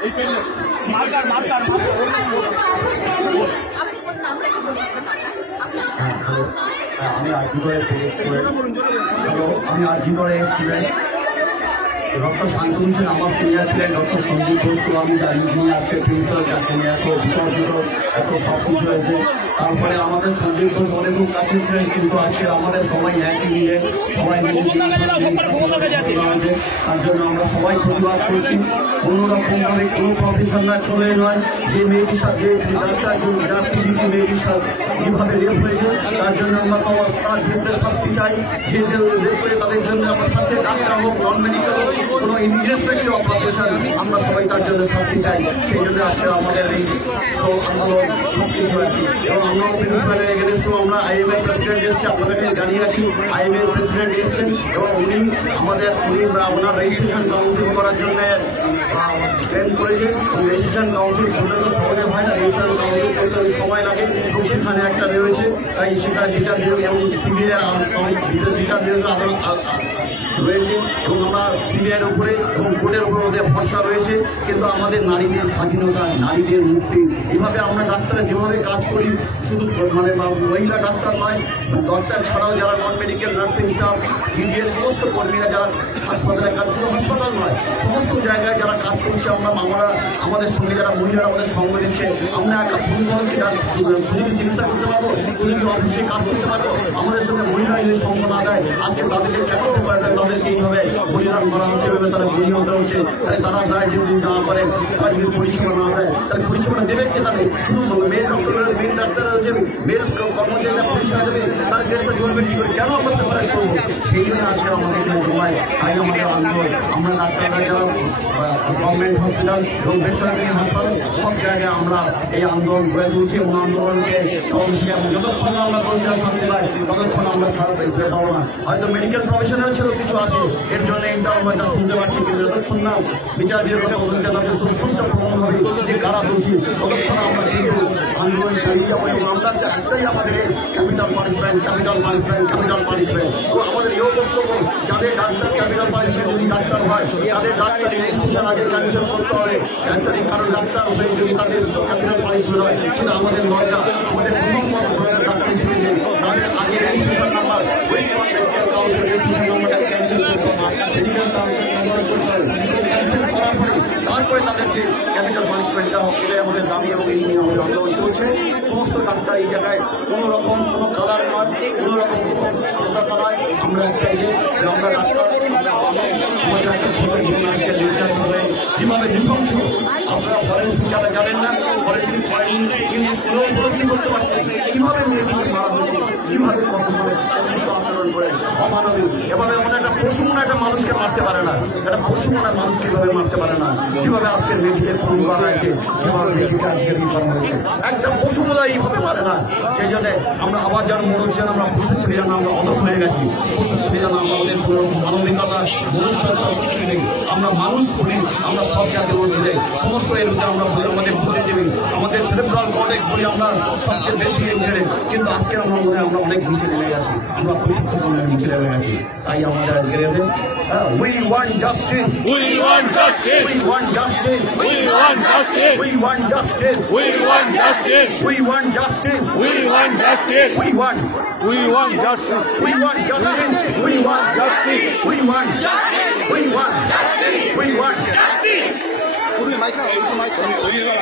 আমি আরজিগড়ে student doctor Shantanu Sen আমার senior ছিলেন, ডক্টর সঞ্জীব ঘোষকে আমি নিয়ে আজকে প্রিন্সিপাল যাকে নিয়ে এত বিতর্কিত এত সব কিছু হয়েছে। তারপরে আমাদের সঞ্জীব ঘোষ অনেক কাছে ছিলেন, কিন্তু আজকে আমাদের সবাই একই নিয়ে সবাই তার জন্য আমরা সবাই প্রতিবাদ করেছি। কোনো রকমভাবে কোনো প্রফেশনাল চলে নয়, যে মেয়েটির সাথে ডাক্তার যারা পিজিটি মেয়েটির সাথে যেভাবে রেপ হয়েছে তার জন্য আমরা তার ক্ষেত্রে শাস্তি চাই। যে রেপ করে তাদের জন্য আমরা শাস্তি, ডাক্তার হোক নন মেডিকেল হোক কোনো ইনরেসপেক্টিভ অফ প্রফেশন আমরা সবাই তার জন্য শাস্তি চাই। সেই জন্য আজকে আমাদের এই আন্দোলন সবকিছু রাখি এবং আমরা প্রিন্সিপালের এগেনস্টেও আমরা আইএমএ প্রেসিডেন্ট এসেছি, আপনাদেরকে জানিয়ে রাখি আইএমএ প্রেসিডেন্ট এসেছেন এবং উনি ওনার রেজিস্ট্রেশন কাউন্সিল করার জন্য ট্রেন করেছে। রেজিস্ট্রেশন কাউন্সিল সহজে হয় না, রেজিস্ট্রেশন কাউন্সিল করতে সময় লাগে এবং সেখানে একটা রয়েছে, তাই সেখানে বিচার বিভাগ এবং সিবিআই বিচার বিভাগের আদালত রয়েছে এবং আমরা সিবিআইয়ের উপরে এবং কোর্টের উপরে ওদের ভরসা রয়েছে। কিন্তু আমাদের নারীদের স্বাধীনতা, নারীদের মুক্তি, এভাবে আমরা ডাক্তাররা যেভাবে কাজ করি, শুধু মানে মহিলা ডাক্তার নয়, ডাক্তার ছাড়াও যারা non medical nursing staff GDS সমস্ত কর্মীরা যারা হাসপাতালে কাজ, শুধু হাসপাতাল নয় সমস্ত জায়গায় যারা কাজ করছে, আমরা আমাদের সঙ্গে যারা মহিলারা আমাদের সঙ্গ দিচ্ছে, আমরা একটা পুরুষ মানুষকে যদি চিকিৎসা করতে পারবো, যদি অফিসে কাজ করতে পারবো, আমাদের সঙ্গে মহিলারা যদি সঙ্গ না দেয় আজকে তাদেরকে কেন তাদেরকে এইভাবে বলিদান করা হচ্ছে, এভাবে তারা বলি হতে হচ্ছে। তাহলে তারা যায় যদি না করেন, তারা যদি পরিষেবা না দেয় তাহলে পরিষেবাটা দেবে কে? তাদের শুধু মেল ডক্টরের মেল ডাক্তারের যে মেল কর্মচারীরা পরিষেবা দেবে তারা দেশটা চলবে কি করে? কেন আমরা সেপারেট করবো? সেই জন্য আজকে আমাদের এখানে সবাই তাই আমাদের আন্দোলন। আমরা ডাক্তাররা যারা গভর্নমেন্ট হসপিটাল এবং বেসরকারি হাসপাতাল সব জায়গায় আমরা এই আন্দোলন গড়ে তুলছি এবং আন্দোলনকে যতক্ষণ আমরা পরিষ্কার শান্তি পাই ততক্ষণ আমরা ফিরে পাবো না। হয়তো মেডিকেল প্রফেশনাল ছিল কিছু আছে, এর জন্য এটা আমরা যা শুনতে পাচ্ছি, কিন্তু যতক্ষণ না বিচার বিভাগের অভিজ্ঞতা তাদের সুস্পষ্ট প্রমাণ হবে যে কারা দোষী, ততক্ষণ আমরা কিন্তু আন্দোলন চালিয়ে যাবো। এবং আমরা একটাই আমাদের capital punishment, capital punishment, capital punishment. এবং আমাদের এও বক্তব্য, যাদের ডাক্তার ক্যাপিটাল পানিশমেন্ট যদি ডাক্তার হয় তাদের ডাক্তার ইনস্টিটিউশন আগে ক্যাপিটাল করতে হবে। ডাক্তারি কারণ ডাক্তার হয়ে যদি তাদের ক্যাপিটাল পানিশমেন্ট হয় সেটা আমাদের লজ্জা। আমাদের প্রথম ধরনের ডাক্তার হিসেবে তাদের আগে রেজিস্ট্রেশন নাম্বার ওই মেডিকেল কাউন্সিল রেজিস্ট্রেশন নাম্বারটা ক্যান্সেল করতে হবে, মেডিকেল কাউন্সিল নাম্বার করতে হবে, ক্যান্সেল করার পরে তারপরে তাদেরকে ক্যাপিটাল পানিশমেন্টটা এটাই আমাদের দাবি এবং এই নিয়ে আমাদের আন্দোলন চলছে। সমস্ত ডাক্তার এই জায়গায় কোনো রকম কোনো কালার নয়, কোনো রকম কোনো নয়, আমরা একটাই যে আমরা ডাক্তার, আমাদের একটা ছোট জীবন আজকে নির্যাতন হয়ে যেভাবে নৃশংস, আপনারা ফরেন্সিক যারা জানেন না, ফরেন্সিক কিন্তু স্কুলেও উপলব্ধি করতে পারছেন কীভাবে মেয়েটিকে মারা হয়েছে, কীভাবে কতভাবে অশুদ্ধ আচরণ করে অমানবিক, এভাবে এমন একটা পশু মনে একটা মানুষকে মারতে পারে না, একটা পশু মনে মানুষকে এভাবে মারতে পারে না। যেভাবে আজকের মেয়েটিকে খুন করা হয়েছে, যেভাবে মেয়েটিকে আজকে রিফর্ম হয়েছে, একটা পশু মনে এইভাবে মারে না। সেই জন্য আমরা আবার যেন মনে হচ্ছে আমরা পশুর থেকে যেন আমরা অদম হয়ে গেছি, পশুর থেকে যেন আমাদের কোনো মানবিকতা মনুষ্যতা কিছু নেই। আমরা মানুষ বলি, আমরা সব জাতীয় মানুষ বলি, সমস্ত এর ভিতরে আমরা বলি আমাদের বুদ্ধিজীবী, আমাদের সেরেব্রাল কর্টেক্স বলি আমরা সবচেয়ে বেশি এনজয়, কিন্তু আজকে আমরা মনে হয় আমরা অনেক নিচে নেমে গেছি, আমরা প্রশিক্ষণের নিচে নেমে গেছি। তাই আমাদের আজকে we want justice, we want justice, we want justice, we want justice, we want justice, we want justice, we want justice, we want justice, we want justice, we want justice, we want justice, we want justice, we want justice, we want justice, we want justice.